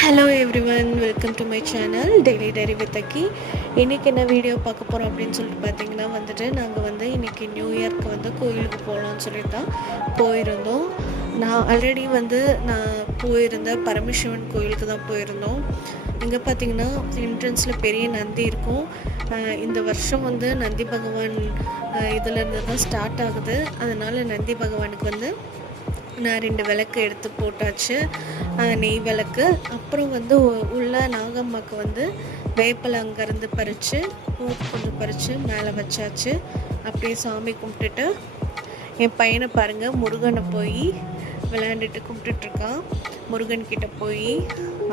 Hello everyone, welcome to my channel daily diary with Akki. இன்றைக்கி என்ன video பார்க்க போகிறோம் அப்படின்னு சொல்லிட்டு பார்த்தீங்கன்னா நாங்கள் இன்றைக்கி நியூ இயர்க்கு கோயிலுக்கு போகலான்னு சொல்லிட்டு தான் போயிருந்தோம். நான் ஆல்ரெடி நான் போயிருந்த பரமசிவன் கோயிலுக்கு தான் போயிருந்தோம். இங்கே பார்த்திங்கன்னா என்ட்ரன்ஸில் பெரிய நந்தி இருக்கும். இந்த வருஷம் நந்தி பகவான் இதிலேருந்து தான் ஸ்டார்ட் ஆகுது. அதனால் நந்தி பகவானுக்கு நான் 2 விளக்கு எடுத்து போட்டாச்சு, நெய் விளக்கு. அப்புறம் உள்ள நாகம்மாவுக்கு வேப்பலை அங்கேருந்து பறித்து பூ கொஞ்சம் பறித்து மேலே வச்சாச்சு. அப்படியே சாமி கும்பிட்டுட்டு என் பையனை பாருங்கள், முருகனை போய் விளையாண்டுட்டு கும்பிட்டுட்ருக்கான். முருகன்கிட்ட போய்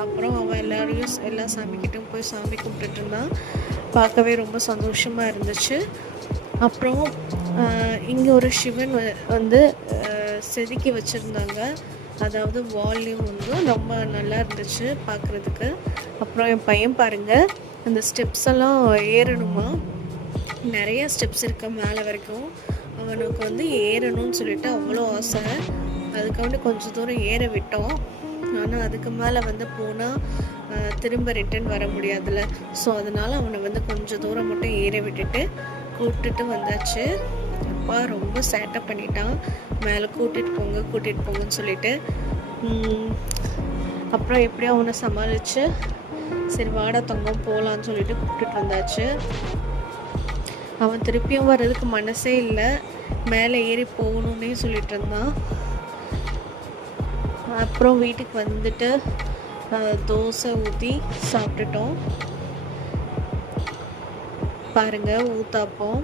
அப்புறம் அவன் எல்லா சாமிக்கிட்டும் போய் சாமி கும்பிட்டுட்டு இருந்தான். பார்க்கவே ரொம்ப சந்தோஷமாக இருந்துச்சு. அப்புறம் இங்கே ஒரு சிவன் செதுக்கி வச்சுருந்தாங்க. அதாவது வால்யூம் ரொம்ப நல்லா இருந்துச்சு பார்க்குறதுக்கு. அப்புறம் என் பையன் பாருங்கள், அந்த ஸ்டெப்ஸ் எல்லாம் ஏறணுமா, நிறையா ஸ்டெப்ஸ் இருக்க மேலே வரைக்கும். அவனுக்கு ஏறணும்னு சொல்லிட்டு அவ்வளோ ஆசை. அதுக்கு கொஞ்சம் தூரம் ஏற விட்டோம். ஆனால் அதுக்கு மேலே போனால் திரும்ப ரிட்டன் வர முடியாதுல்ல. ஸோ அதனால் அவனை கொஞ்சம் தூரம் மட்டும் ஏற விட்டுட்டு கூப்பிட்டுட்டு வந்தாச்சு. அப்பா ரொம்ப சேட்டை பண்ணிட்டான், மேலே கூட்டிகிட்டு போங்கன்னு சொல்லிட்டு. அப்புறம் எப்படியோ அவனை சமாளித்து சரி வாடா தங்கம் போகலான்னு சொல்லிட்டு கூப்பிட்டுட்டு வந்தாச்சு. அவன் திருப்பியும் வர்றதுக்கு மனசே இல்லை, மேலே ஏறி போகணுன்னே சொல்லிட்டு இருந்தான். அப்புறம் வீட்டுக்கு தோசை ஊற்றி சாப்பிட்டுட்டோம். பாருங்கள், ஊத்தாப்பம்.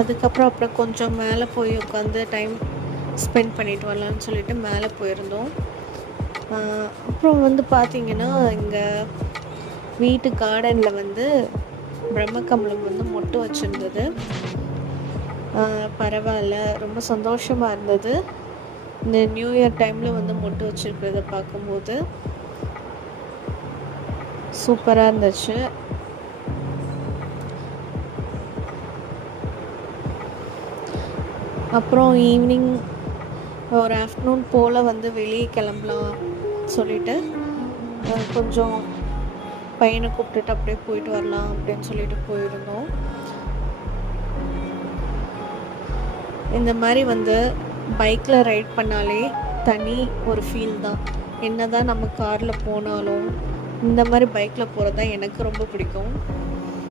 அதுக்கப்புறம் கொஞ்சம் மேலே போய் உட்காந்து டைம் ஸ்பெண்ட் பண்ணிட்டு வரலான்னு சொல்லிட்டு மேலே போயிருந்தோம். அப்புறம் பார்த்திங்கன்னா இங்கே வீட்டு கார்டனில் பிரம்மகமலம் மொட்டு வச்சுருந்தது. பரவாயில்ல, ரொம்ப சந்தோஷமாக இருந்தது இந்த நியூ இயர் டைமில் மொட்டு வச்சுருக்கிறத பார்க்கும்போது. சூப்பராக இருந்துச்சு. அப்புறம் ஈவினிங் ஒரு ஆஃப்டர்நூன் போல் வெளியே கிளம்பலாம் சொல்லிட்டு கொஞ்சம் பையனை கூப்பிட்டுட்டு அப்படியே போயிட்டு வரலாம் அப்படின்னு சொல்லிட்டு போயிருந்தோம். இந்த மாதிரி பைக்கில் ரைட் பண்ணாலே தனி ஒரு ஃபீல் தான். என்ன தான் நம்ம காரில் போனாலும் இந்த மாதிரி பைக்கில் போகிறது தான் எனக்கு ரொம்ப பிடிக்கும்.